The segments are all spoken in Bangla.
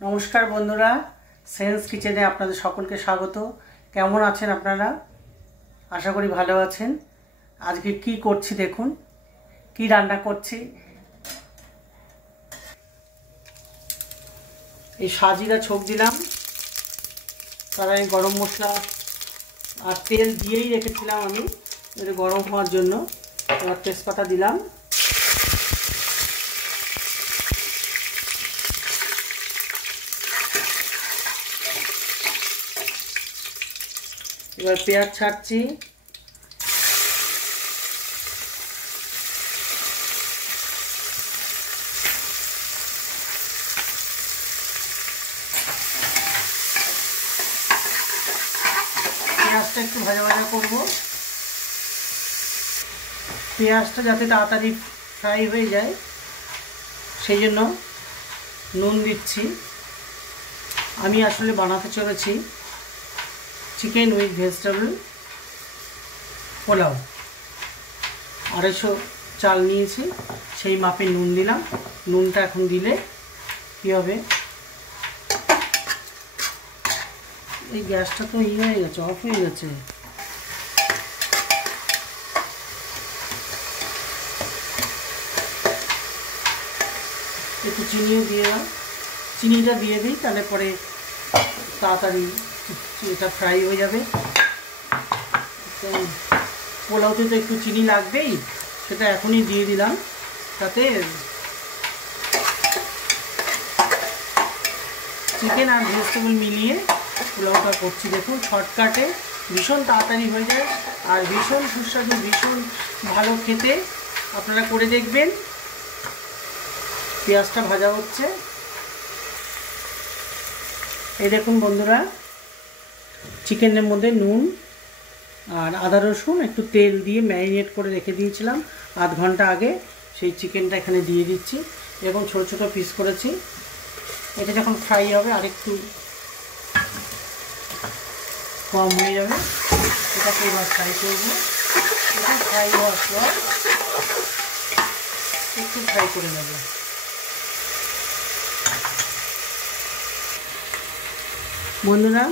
নমস্কার বন্ধুরা, সেন্স কিচেনে আপনাদের সকলকে স্বাগত। কেমন আছেন আপনারা? আশা করি ভালো আছেন। আজকে কি করছি দেখুন, কি রান্না করছি। এই সাজিরা ছোপ দিলাম, কড়াই গরম মশলা আর তেল দিয়েই রেখেছিলাম আমি, এটা গরম হওয়ার জন্য। এবার তেজপাতা দিলাম, এবার পেঁয়াজ ছাড়ছি, পেঁয়াজটা একটু ভাজা ভাজা করব। পেঁয়াজটা যাতে তাড়াতাড়ি ফ্রাই হয়ে যায় সেই জন্য নুন দিচ্ছি। আমি আসলে বানাতে চলেছি চিকেন উইথ ভেজিটেবল পোলাও। 250 চাল নিয়েছি, সেই মাপে নুন দিলাম। নুনটা এখন দিলে কী হবে, এই গ্যাসটা তো হয়ে গেছে, অফ হয়ে গেছে। একটু চিনিও দিয়ে দাও, চিনিটা দিয়ে দিই, তাহলে পরে তাড়াতাড়ি এটা ফ্রাই হয়ে যাবে। পোলাওতে তো একটু চিনি লাগবেই, সেটা এখনই দিয়ে দিলাম। তাতে চিকেন আর ভেজিটেবল মিলিয়ে পোলাওটা করছি। দেখুন, শর্টকাটে ভীষণ তাড়াতাড়ি হয়ে যায় আর ভীষণ সুস্বাদু, ভীষণ ভালো খেতে। আপনারা করে দেখবেন। পেঁয়াজটা ভাজা হচ্ছে, এই দেখুন বন্ধুরা, চিকেনের মধ্যে নুন আর আদা রসুন একটু তেল দিয়ে ম্যারিনেট করে রেখে দিয়েছিলাম আধ ঘন্টা আগে। সেই চিকেনটা এখানে দিয়ে দিচ্ছি এবং ছোট ছোট পিস করেছি। এটা যখন ফ্রাই হবে আরেকটু কম হয়ে যাবে, এটাকে এবার ফ্রাই করবো। এটা ফ্রাই হওয়ার পর একটু ফ্রাই করে নেব। বন্ধুরা,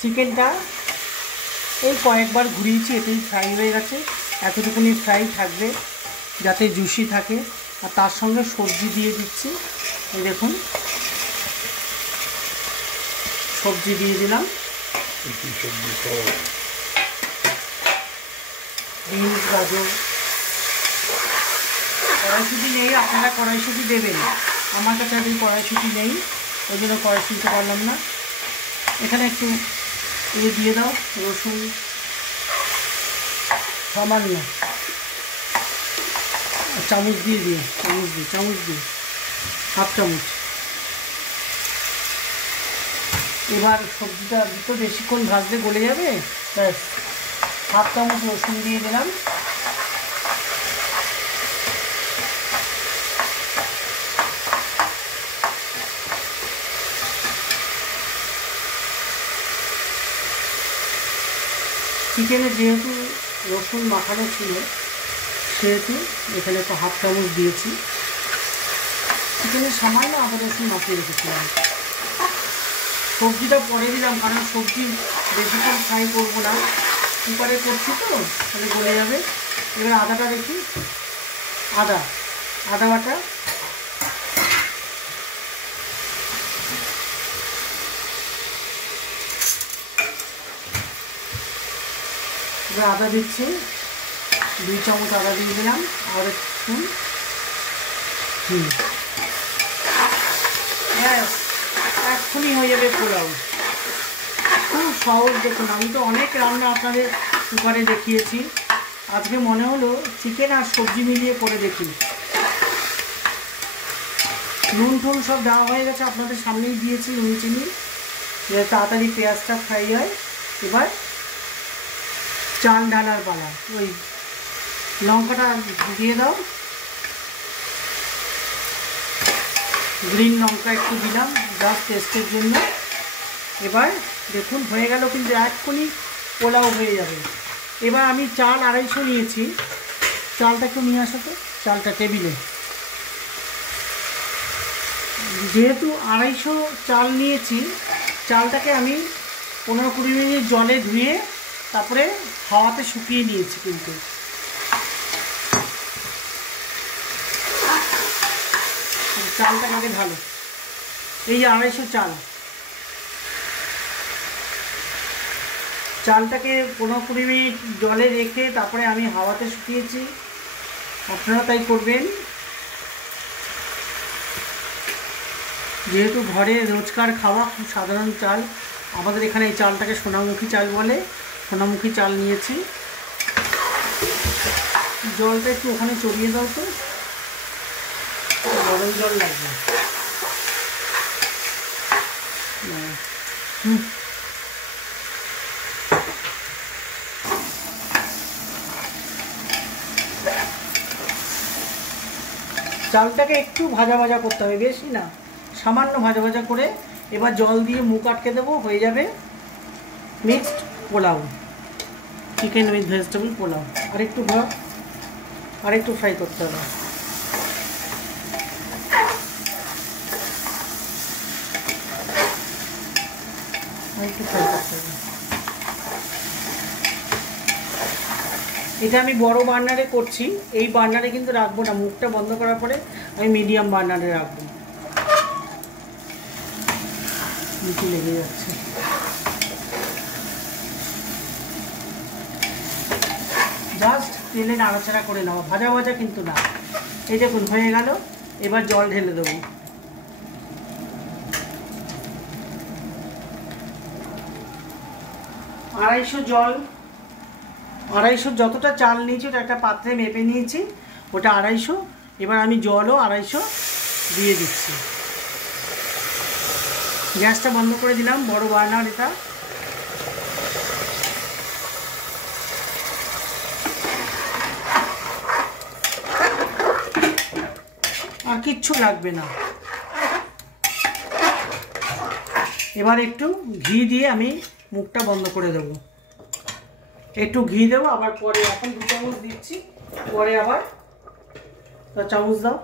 চিকেনটা এই কয়েকবার ঘুরিয়েছি, এতেই ফ্রাই হয়ে গেছে। এতটুকুনি ফ্রাই থাকবে যাতে জুসি থাকে। আর তার সঙ্গে সবজি দিয়ে দিচ্ছি। এই দেখুন, সবজি দিয়ে দিলাম, বিনস, গাজর। কড়াইশুঁটি নেই, আপনারা কড়াইশুঁটি দেবেন। আমার কাছে এখন কড়াইশুঁটি নেই, ওই জন্য কড়াইশুঁটি পারলাম না। এখানে একটু দিয়ে দাও, রসুন সামান্য, চামচ দিয়ে হাফ চামচ। এবার সবজিটা তো বেশিক্ষণ ভাজলে গলে যাবে, ব্যাস হাফ চামচ রসুন দিয়ে দিলাম। চিকেনে যেহেতু রসুন মাখানো ছিল সেহেতু এখানে তো হাফ চামচ দিয়েছি। চিকেনে সামান্য আদা রসুন মাখিয়ে রেখেছিলাম। সবজিটা পরে দিলাম, কারণ সবজি বেশিক্ষণ ফ্রাই করবো না, কুকারে করছি তো, তাহলে গলে যাবে। এবার আদাটা দেখি, আদা বাটা, এবার আদা দিচ্ছি, 2 চামচ আদা দিয়ে দিলাম। আর একটু ব্যাস, এক্ষুনি হয়ে যাবে পোলাও। খুব সহজ। দেখুন, আমি তো অনেক রান্না আপনাদের কুকারে দেখিয়েছি, আজকে মনে হলো চিকেন আর সবজি মিলিয়ে করে দেখি। নুন টুন সব দেওয়া হয়ে গেছে, আপনাদের সামনেই দিয়েছি নুন চিনি, তাড়াতাড়ি পেঁয়াজটা ফ্রাই হয়। এবার চাল ঢালার পালা। ওই লঙ্কাটা দিয়ে দাও, গ্রিন লঙ্কা একটু দিলাম জাস্ট টেস্টের জন্য। এবার দেখুন হয়ে গেল, কিন্তু এক্ষুনি পোলাও হয়ে যাবে। এবার আমি চাল 250 নিয়েছি, চালটা একটু নিয়ে আসো তো, চালটা টেবিলে যেহেতু 250 চাল নিয়েছি, চালটাকে আমি 15-20 মিনিট জলে ধুয়ে তারপরে হাওয়াতে শুকিয়ে নিয়েছি। কিন্তু চালটাকে আগে ঢালো। এই যে 250 চালটাকে 15-20 মিনিট জলে রেখে তারপরে আমি হাওয়াতে শুকিয়েছি। আপনারা তাই করবেন। যেহেতু ঘরে রোজকার খাওয়া খুব সাধারণ চাল, আমাদের এখানে এই চালটাকে সোনামুখী চাল বলে। সোনামুখী চাল নিয়েছি। জলটা একটু ওখানে চড়িয়ে দাও তো, গরম জল লাগবে। চালটাকে একটু ভাজা ভাজা করতে হবে, বেশি না, সামান্য ভাজা ভাজা করে এবার জল দিয়ে মুখ আটকে দেবো। হয়ে যাবে mixed pulao, chicken with vegetable pulao. আরেকটু ফ্রাই করতে হবে। এটা আমি বড় বার্নারে করছি। এই বার্নারে কিন্তু রাখবো না, মুখটা বন্ধ করার পরে আমি মিডিয়াম বার্নারে রাখবো। নিচে লেগে যাচ্ছে। জাস্ট তেলে নাড়াচাড়া করে নেওয়া, ভাজা ভাজা কিন্তু না। এই দেখুন হয়ে গেল। এবার জল ঢেলে দেবো। জল 250 যতটা চাল নিয়েছি ওটা একটা পাত্রে মেপে নিয়েছি, ওটা 250। এবার আমি জলও 250 দিয়ে দিচ্ছি। গ্যাসটা বন্ধ করে দিলাম, বড় বার্নার এটা। আর কিচ্ছু লাগবে না। এবার একটু ঘি দিয়ে আমি মুখটা বন্ধ করে দেবো। একটু ঘি দেবো, আবার পরে, এখন 2 চামচ দিচ্ছি, পরে আবার 1 চামচ দাও।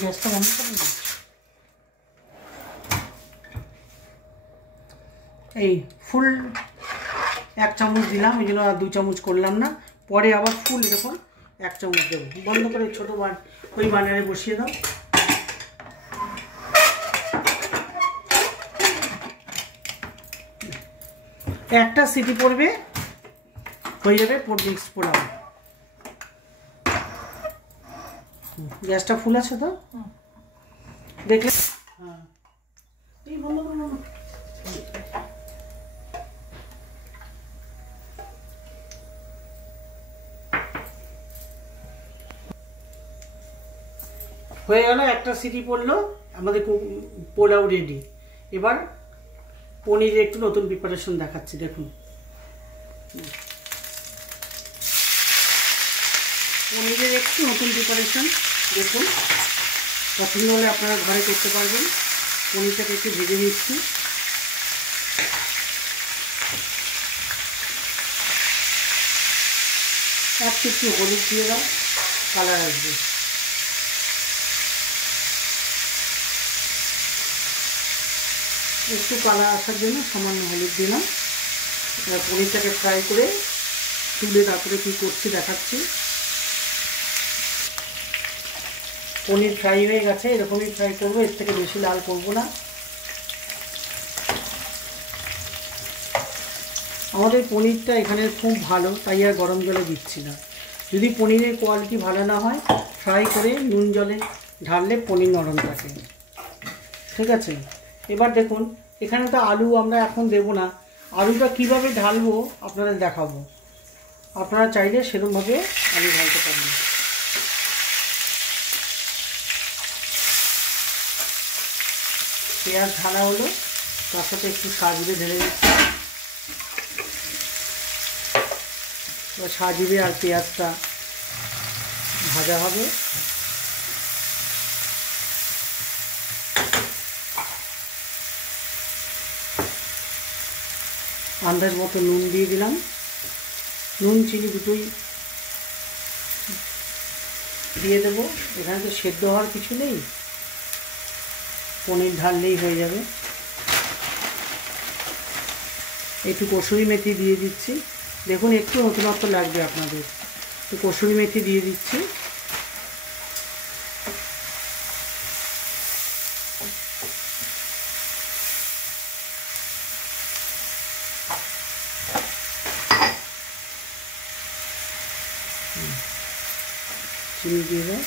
গ্যাসটা বন্ধ করে দিচ্ছি। এই ফুল 1 চামচ দিলাম, ওই জন্য আর 2 চামচ করলাম না। পরে আবার ফুল এরকম 1 চামচ দেবো। বন্ধ করে ছোটো ওই বার্নারে বসিয়ে দাও। একটা সিটি পড়বে, হয়ে যাবে মিক্সড পোলাও। গ্যাসটা ফুল আছে তো দেখলে? হ্যাঁ, এই বন্ধ করো। হয়ে গেল, একটা সিটি পড়লো, আমাদের পোলাও রেডি। এবার পনিরের একটু নতুন প্রিপারেশন দেখাচ্ছি, দেখুন। পনিরের একটু নতুন প্রিপারেশন দেখুন, পছন্দ হলে আপনারা ঘরে করতে পারবেন। পনিরটাকে একটু ভেজে নিচ্ছি। একটু হলুদ দিয়ে দাও, কালার আসবে। একটু কালার আসার জন্য সামান্য হলুদ দিলাম। এবার পনিরটাকে ফ্রাই করে তুলে তারপরে কী করছি দেখাচ্ছি। পনির ফ্রাই হয়ে গেছে, এরকমই ফ্রাই করবো, এর থেকে বেশি লাল করবো না। আমাদের পনিরটা এখানে খুব ভালো, তাই আর গরম জলে দিচ্ছি না। যদি পনিরের কোয়ালিটি ভালো না হয়, ফ্রাই করে নুন জলে ঢাললে পনির নরম থাকে। ঠিক আছে, এবার দেখুন এখানে তো আলু আমরা এখন দেব না। আলুটা কিভাবে ঢালবো আপনাদের দেখাবো। আপনারা চাইলে সেরকমভাবে আলু ঢালতে পারেন। পেঁয়াজ ঢালা হলো, তার সাথে একটু সাজিয়ে ঢেলে দিচ্ছি। এবার সাজিয়ে আর পেঁয়াজটা ভাজা হবে। আন্দাজ মতো নুন দিয়ে দিলাম, নুন চিনি দুটোই দিয়ে দেবো। এখানে তো সেদ্ধ হওয়ার কিছু নেই, পনির ঢাললেই হয়ে যাবে। একটু কসুরি মেথি দিয়ে দিচ্ছি। দেখুন একটু নতুনত্ব লাগবে আপনাদের, তো কসুরি মেথি দিয়ে দিচ্ছি। চিনি দিয়ে দেব।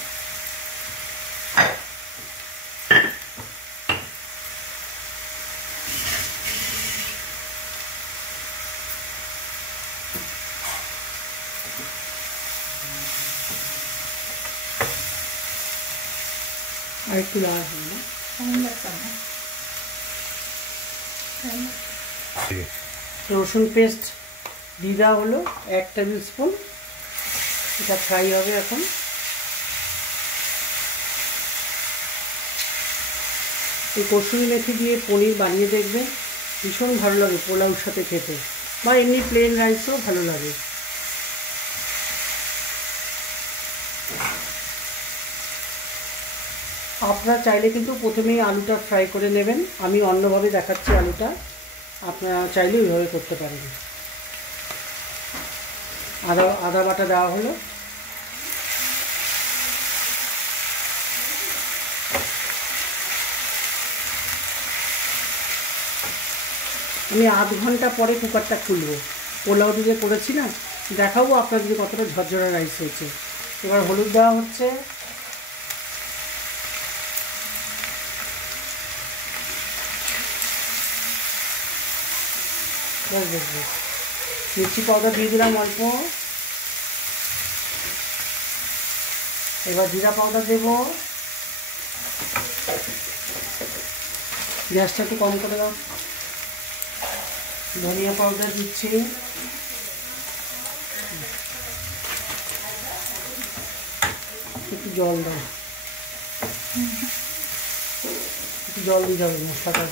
আর একটু লাল হবে রসুন পেস্ট দিয়ে দেওয়া হলো 1 টেবিল স্পুন। এটা ফ্রাই হবে এখন। এই কসুরি মেথি দিয়ে পনির বানিয়ে দেখবেন, ভীষণ ভালো লাগে পোলাওর সাথে খেতে, বা এমনি প্লেন রাইসও ভালো লাগে। আপনারা চাইলে কিন্তু প্রথমেই আলুটা ফ্রাই করে নেবেন, আমি অন্যভাবে দেখাচ্ছি আলুটা, আপনারা চাইলে ওইভাবে করতে পারেন। আদা বাটা দেওয়া হলো। আমি আধ ঘন্টা পরে কুকারটা খুলবো, পোলাও দিয়ে করেছি না, দেখাবো আপনাদের কতটা ঝরঝরা রাইস হয়েছে। এবার হলুদ দেওয়া হচ্ছে, মির্চি পাউডার দিয়ে দিলাম অল্প। এবার জিরা পাউডার দেব। গ্যাসটা একটু কম করে দাও। ধনিয়া পাউডার দিচ্ছি। একটু জল দাও, একটু জল দিয়ে যাবে মশলাটা।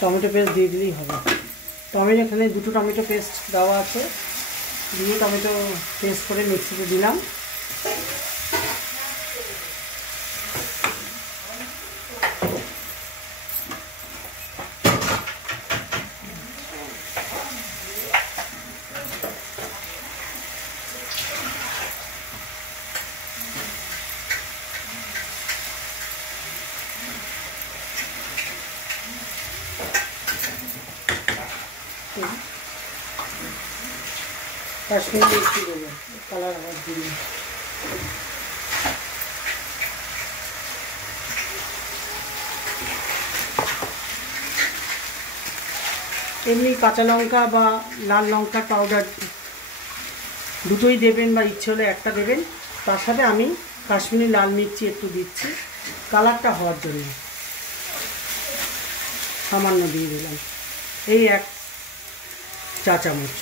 টমেটো পেস্ট দিয়ে দিলেই হবে। টমেটো এখানে 2টো টমেটো পেস্ট দেওয়া আছে, দিয়ে টমেটো পেস্ট করে মিক্সিতে দিলাম। কাশ্মীরি মির্চি দেবো, কালার হওয়ার জন্য। এমনি কাঁচা লঙ্কা বা লাল লঙ্কার পাউডার দুটোই দেবেন, বা ইচ্ছে হলে একটা দেবেন। তার সাথে আমি কাশ্মীরি লাল মির্চি একটু দিচ্ছি কালারটা হওয়ার জন্য, সামান্য দিয়ে দিলাম, এই 1 চা চামচ।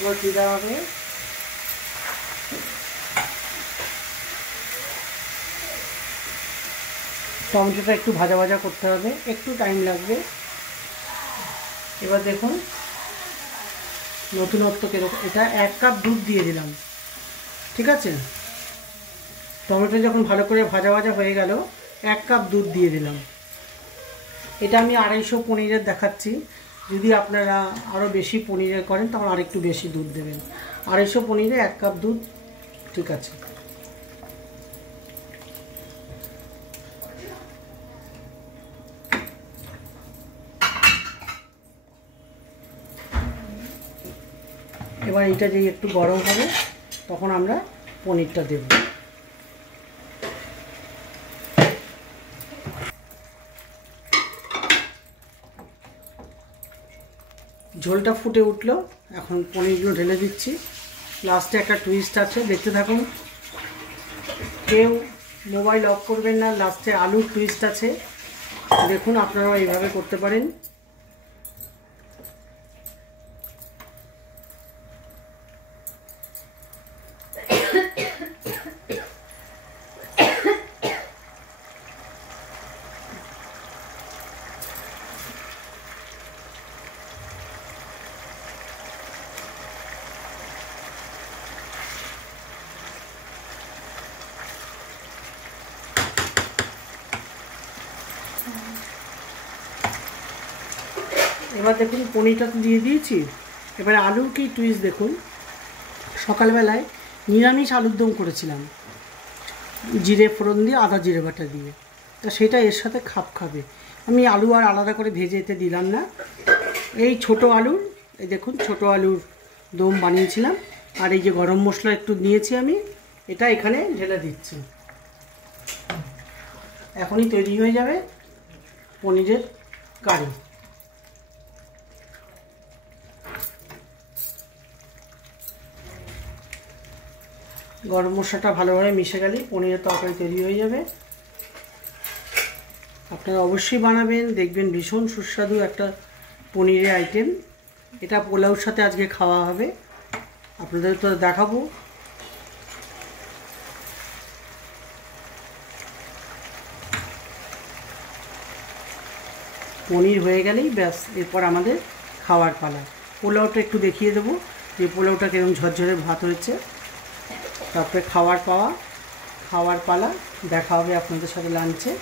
এবার কী দেওয়া হবে, টমেটোটা একটু ভাজা ভাজা করতে হবে, একটু টাইম লাগবে। এবার দেখুন নতুনত্ব কীরকম। এটা 1 কাপ দুধ দিয়ে দিলাম, ঠিক আছে। টমেটো যখন ভালো করে ভাজা ভাজা হয়ে গেল, 1 কাপ দুধ দিয়ে দিলাম। এটা আমি 250 পনিরের দেখাচ্ছি, যদি আপনারা আরও বেশি পনিরের করেন তখন আরেকটু বেশি দুধ দেবেন। 250 পনিরে 1 কাপ দুধ, ঠিক আছে। এবার এটা যে একটু গরম হবে তখন আমরা পনিরটা দেব। ঝোলটা ফুটে উঠলো, এখন পনিরগুলো ঢেলে দিচ্ছি। লাস্টে একটা টুইস্ট আছে, দেখতে থাকুন। কেউ মোবাইল অফ করবেন না, লাস্টে আলুর টুইস্ট আছে, দেখুন। আপনারাও এইভাবে করতে পারেন। এবার দেখুন পনিরটা তো দিয়ে দিয়েছি। এবারে আলুর কি টুইস্ট দেখুন, সকালবেলায় নিরামিষ আলুর দম করেছিলাম জিরে ফোড়ন দিয়ে, আদা জিরে বাটা দিয়ে, তা সেটা এর সাথে খাপ খাবে। আমি আলু আর আলাদা করে ভেজে এতে দিলাম না। এই ছোটো আলুর, এই দেখুন ছোটো আলুর দম বানিয়েছিলাম। আর এই যে গরম মশলা একটু নিয়েছি আমি, এটা এখানে ঢেলে দিচ্ছি। এখনই তৈরি হয়ে যাবে পনিরের কারি। গরম মশলাটা ভালোভাবে মিশে গেলেই পনিরের তরকারি তৈরি হয়ে যাবে। আপনারা অবশ্যই বানাবেন, দেখবেন ভীষণ সুস্বাদু একটা পনিরের আইটেম। এটা পোলাওর সাথে আজকে খাওয়া হবে, আপনাদের তো দেখাবো। পনির হয়ে গেলেই ব্যাস, এরপর আমাদের খাওয়ার পালা। পোলাওটা একটু দেখিয়ে দেবো যে পোলাওটা কিরকম ঝরঝরে ভাত হয়েছে। তারপরে খাওয়ার পালা দেখা হবে আপনাদের সাথে লাঞ্চে।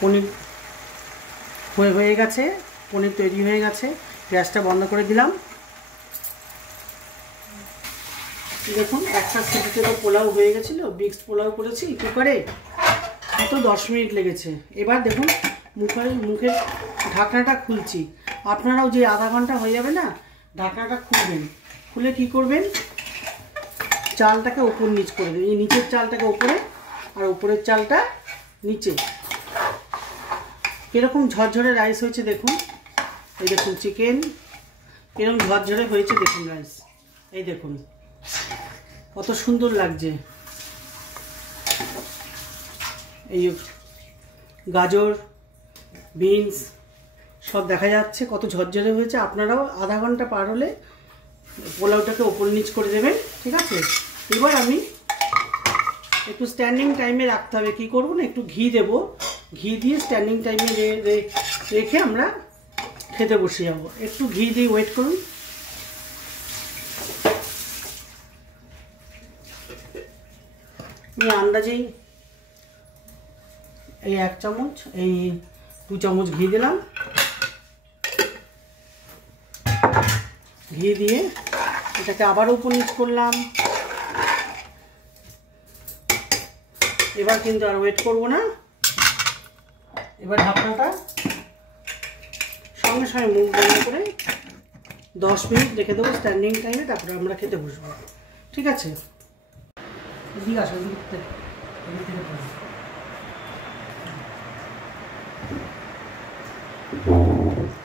পনির হয়ে গেছে, পনির তৈরি হয়ে গেছে। গ্যাসটা বন্ধ করে দিলাম। দেখুন একটা সিটিতে তো পোলাও হয়ে গেছিলো, মিক্সড পোলাও করেছি কুকারে, তো 10 মিনিট লেগেছে। এবার দেখুন মুখের ঢাকনাটা খুলছি। আপনারাও যে আধা ঘন্টা হয়ে যাবে না, ঢাকনাটা খুলবেন। খুলে কি করবেন, চালটাকে ওপর নিচ করে দেবেন। এই নিচের চালটাকে ওপরে আর উপরের চালটা নিচে। কীরকম ঝরঝরে রাইস হয়েছে দেখুন। এই দেখুন চিকেন কীরকম ঝরঝরে হয়েছে দেখুন রাইস। এই দেখুন কত সুন্দর লাগছে। এই গাজর বিনস সব দেখা যাচ্ছে কত ঝরঝরে হয়েছে। আপনারাও আধা ঘন্টা পার হলে পোলাওটাকে ওপর নিচ করে দেবেন, ঠিক আছে। এবার আমি একটু স্ট্যান্ডিং টাইমে রাখতে হবে। কী করবো না, একটু ঘি দেবো। ঘি দিয়ে স্ট্যান্ডিং টাইমে রেখে আমরা খেতে বসে যাবো। একটু ঘি দিয়ে ওয়েট করুন। আমি আন্দাজেই এই 1 চামচ, এই 2 চামচ ঘি দিলাম। ঘি দিয়ে এটাকে আবার উপর নিচ করলাম। এবার কিন্তু আর ওয়েট করবো না। এবার ঢাকনাটা সঙ্গে সঙ্গে মুখ বন্ধ করে 10 মিনিট রেখে দেবো স্ট্যান্ডিং টাইমে। তারপরে আমরা খেতে বসবো, ঠিক আছে। এদিকে আসো,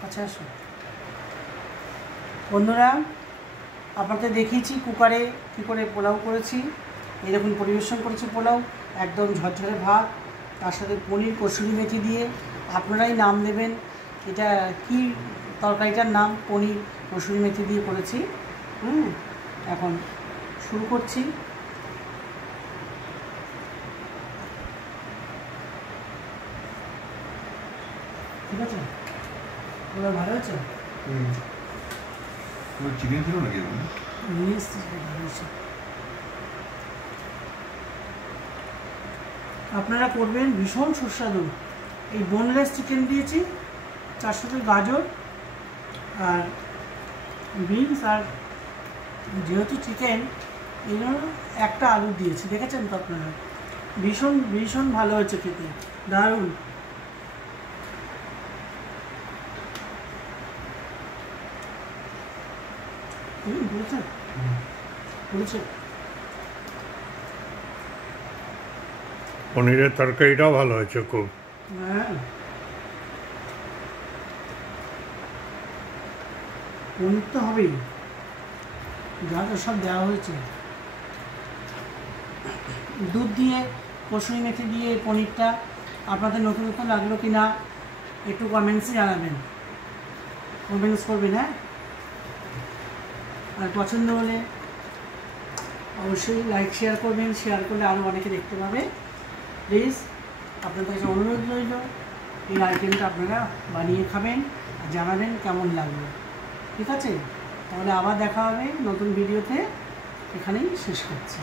আচ্ছা আসো বন্ধুরা, আপনাদের দেখিয়েছি কুকারে কী করে পোলাও করেছি। এরকম পরিবেশন করেছি পোলাও, একদম ঝরঝরে ভাত, তার সাথে পনির কসুরি মেথি দিয়ে। আপনারাই নাম দেবেন এটা কি তরকারিটার নাম। পনির কসুরি মেথি দিয়ে করেছি। এখন শুরু করছি। ঠিক আছে, পোলাও ভালো হয়েছে। চিকেন ছিল নাকি? আপনারা করবেন, ভীষণ সুস্বাদু। এই বোনলেস চিকেন দিয়েছি, তার সাথে গাজর আর বিনস, আর যেহেতু চিকেন এই জন্য একটা আলু দিয়েছি। দেখেছেন তো আপনারা, ভীষণ ভীষণ ভালো হয়েছে খেতে, দারুণ। বলছেন বলছেন পনিরের তরকারিটাও ভালো হয়েছে খুব। হ্যাঁ, পনির তো হবেই, যা তো সব দেওয়া হয়েছে। দুধ দিয়ে কসুরি মেথি দিয়ে পনিরটা আপনাদের নতুন নতুন লাগলো কি না একটু কমেন্টসে জানাবেন, কমেন্টস করবেন। হ্যাঁ, আর পছন্দ হলে অবশ্যই লাইক শেয়ার করবেন। শেয়ার করলে আরও অনেকে দেখতে পাবে। প্লিজ আপনাদের কাছে অনুরোধ রইল, এই আইটেমটা আপনারা বানিয়ে খাবেন আর জানাবেন কেমন লাগবে, ঠিক আছে। তাহলে আবার দেখা হবে নতুন ভিডিওতে। এখানেই শেষ করছি।